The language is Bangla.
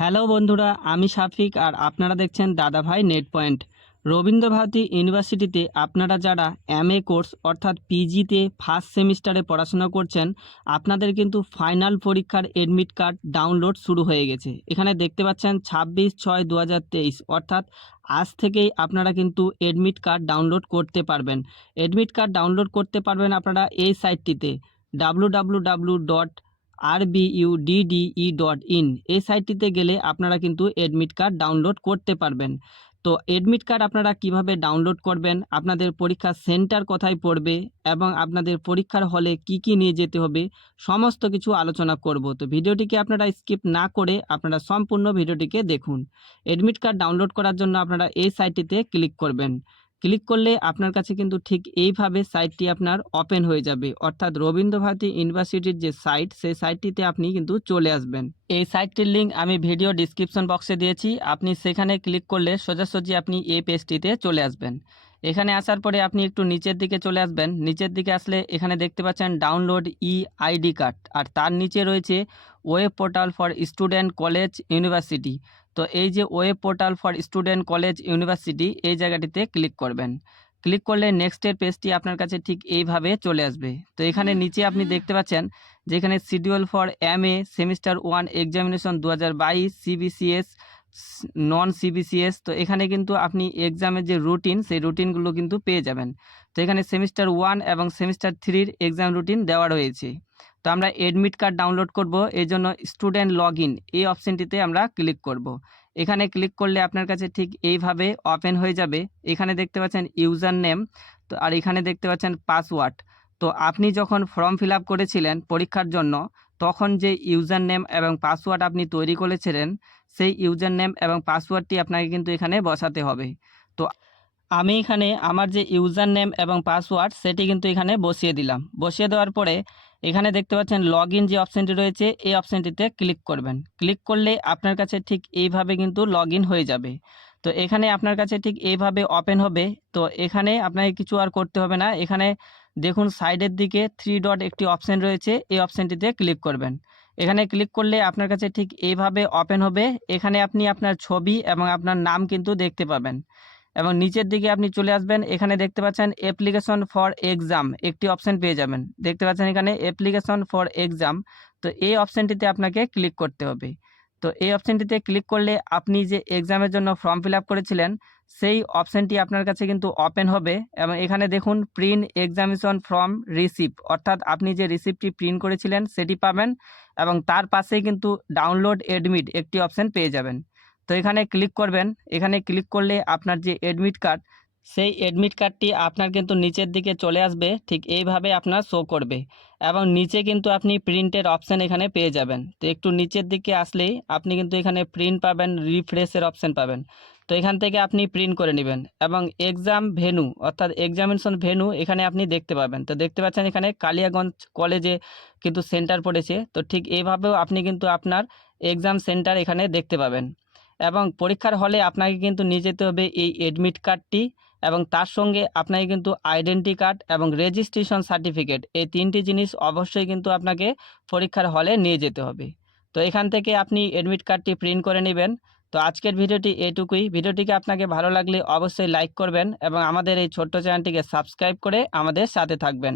হ্যালো বন্ধুরা, আমি শাফিক আর আপনারা দেখছেন দাদাভাই নেট পয়েন্ট। রবীন্দ্রভারতী ইউনিভার্সিটিতে আপনারা যারা এমএ কোর্স অর্থাৎ পিজিতে ফার্স্ট সেমিস্টারে পড়াশোনা করছেন, আপনাদের কিন্তু ফাইনাল পরীক্ষার এডমিট কার্ড ডাউনলোড শুরু হয়ে গেছে। এখানে দেখতে পাচ্ছেন 26/6/2023 অর্থাৎ আজ থেকেই আপনারা কিন্তু এডমিট কার্ড ডাউনলোড করতে পারবেন। এডমিট কার্ড ডাউনলোড করতে পারবেন আপনারা এই সাইটটিতে www.rbudde.in এই সাইটটিতে গেলে আপনারা কিন্তু এডমিট কার্ড ডাউনলোড করতে পারবেন। তো এডমিট কার্ড আপনারা কিভাবে ডাউনলোড করবেন, আপনাদের পরীক্ষার সেন্টার কোথায় পড়বে এবং আপনাদের পরীক্ষার হলে কি কি নিয়ে যেতে হবে, সমস্ত কিছু আলোচনা করব। তো ভিডিওটিকে আপনারা স্কিপ না করে আপনারা সম্পূর্ণ ভিডিওটিকে দেখুন। এডমিট কার্ড ডাউনলোড করার জন্য আপনারা এই সাইটটিতে ক্লিক করবেন। ক্লিক করলে আপনার কাছে কিন্তু ঠিক এইভাবে সাইটটি আপনার ওপেন হয়ে যাবে, অর্থাৎ রবীন্দ্রভারতী ইউনিভার্সিটির যে সাইট, সেই সাইটটিতে আপনি কিন্তু চলে আসবেন। এই সাইটটির লিঙ্ক আমি ভিডিও ডিসক্রিপশন বক্সে দিয়েছি, আপনি সেখানে ক্লিক করলে সোজাসুজি আপনি এই পেজটিতে চলে আসবেন। এখানে আসার পরে আপনি একটু নিচের দিকে চলে আসবেন। নিচের দিকে আসলে এখানে দেখতে পাচ্ছেন ডাউনলোড আইডি কার্ড, আর তার নিচে রয়েছে web portal for student college university. তো এই যে web portal for student college university, এই জায়গাটিতে ক্লিক করবেন। ক্লিক করলে নেক্সটের পেজটি আপনার কাছে ঠিক এইভাবে চলে আসবে। তো এখানে নিচে আপনি দেখতে পাচ্ছেন যেখানে schedule for MA semester 1 examination 2022 CBCS non CBCS. তো এখানে কিন্তু আপনি এক্সামের যে রুটিন, সেই রুটিনগুলো কিন্তু পেয়ে যাবেন। তো এখানে সেমিস্টার 1 এবং সেমিস্টার 3-র এক্সাম রুটিন দেওয়া রয়েছে। তো আমরা এডমিট কার্ড ডাউনলোড করব, এই জন্য স্টুডেন্ট লগ ইন এই অপশানটিতে আমরা ক্লিক করব। এখানে ক্লিক করলে আপনার কাছে ঠিক এইভাবে ওপেন হয়ে যাবে। এখানে দেখতে পাচ্ছেন ইউজার নেম, তো আর এখানে দেখতে পাচ্ছেন পাসওয়ার্ড। তো আপনি যখন ফর্ম ফিল আপ করেছিলেন পরীক্ষার জন্য, তখন যে ইউজার নেম এবং পাসওয়ার্ড আপনি তৈরি করেছিলেন, সেই ইউজার নেম এবং পাসওয়ার্ডটি আপনাকে কিন্তু এখানে বসাতে হবে। তো আমি এখানে আমার যে ইউজার নেম এবং পাসওয়ার্ড সেটি কিন্তু এখানে বসিয়ে দিলাম। বসিয়ে দেওয়ার পরে এখানে দেখতে পাচ্ছেন লগ ইন যে অপশানটি রয়েছে, এই অপশানটিতে ক্লিক করবেন। ক্লিক করলে আপনার কাছে ঠিক এইভাবে কিন্তু লগ ইন হয়ে যাবে। তো এখানে আপনার কাছে ঠিক এইভাবে ওপেন হবে। তো এখানে আপনাকে কিছু আর করতে হবে না। এখানে দেখুন সাইডের দিকে 3 ডট একটি অপশান রয়েছে, এই অপশানটিতে ক্লিক করবেন। এখানে ক্লিক করলে আপনার কাছে ঠিক এইভাবে ওপেন হবে। এখানে আপনি আপনার ছবি এবং আপনার নাম কিন্তু দেখতে পাবেন। এবং নিচের দিকে আপনি চলে আসবেন, এখানে দেখতে পাচ্ছেন অ্যাপ্লিকেশন ফর এক্সাম একটি অপশান পেয়ে যাবেন। দেখতে পাচ্ছেন এখানে অ্যাপ্লিকেশন ফর এক্সাম। তো এই অপশানটিতে আপনাকে ক্লিক করতে হবে। তো এই অপশানটিতে ক্লিক করলে আপনি যে এক্সামের জন্য ফর্ম ফিল আপ করেছিলেন, সেই অপশানটি আপনার কাছে কিন্তু ওপেন হবে। এবং এখানে দেখুন প্রিন্ট এক্সামিনেশন ফর্ম রিসিপ্ট, অর্থাৎ আপনি যে রিসিপ্টটি প্রিন্ট করেছিলেন সেটি পাবেন। এবং তার পাশেই কিন্তু ডাউনলোড এডমিট একটি অপশান পেয়ে যাবেন। তো এখানে ক্লিক করবেন। এখানে ক্লিক করলে আপনার যে এডমিট কার্ড, সেই এডমিট কার্ডটি আপনার কিন্তু নিচের দিকে চলে আসবে, ঠিক এইভাবে আপনার শো করবে। এবং নিচে কিন্তু আপনি প্রিন্টের অপশান এখানে পেয়ে যাবেন। তো একটু নিচের দিকে আসলেই আপনি কিন্তু এখানে প্রিন্ট পাবেন, রিফ্রেশের অপশান পাবেন। তো এখান থেকে আপনি প্রিন্ট করে নেবেন। এবং এক্সাম ভেন্যু অর্থাৎ এক্সামিনেশন ভেন্যু এখানে আপনি দেখতে পাবেন। তো দেখতে পাচ্ছেন এখানে কালিয়াগঞ্জ কলেজে কিন্তু সেন্টার পড়েছে। তো ঠিক এইভাবেও আপনি কিন্তু আপনার এক্সাম সেন্টার এখানে দেখতে পাবেন। এবং পরীক্ষার হলে আপনাকে কিন্তু নিয়ে যেতে হবে এই এডমিট কার্ডটি, এবং তার সঙ্গে আপনাকে কিন্তু আইডেন্টি কার্ড এবং রেজিস্ট্রেশন সার্টিফিকেট, এই 3টি জিনিস অবশ্যই কিন্তু আপনাকে পরীক্ষার হলে নিয়ে যেতে হবে। তো এখান থেকে আপনি এডমিট কার্ডটি প্রিন্ট করে নেবেন। তো আজকের ভিডিওটি এইটুকুই। ভিডিওটিকে আপনাকে ভালো লাগলে অবশ্যই লাইক করবেন এবং আমাদের এই ছোট্ট চ্যানেলটিকে সাবস্ক্রাইব করে আমাদের সাথে থাকবেন।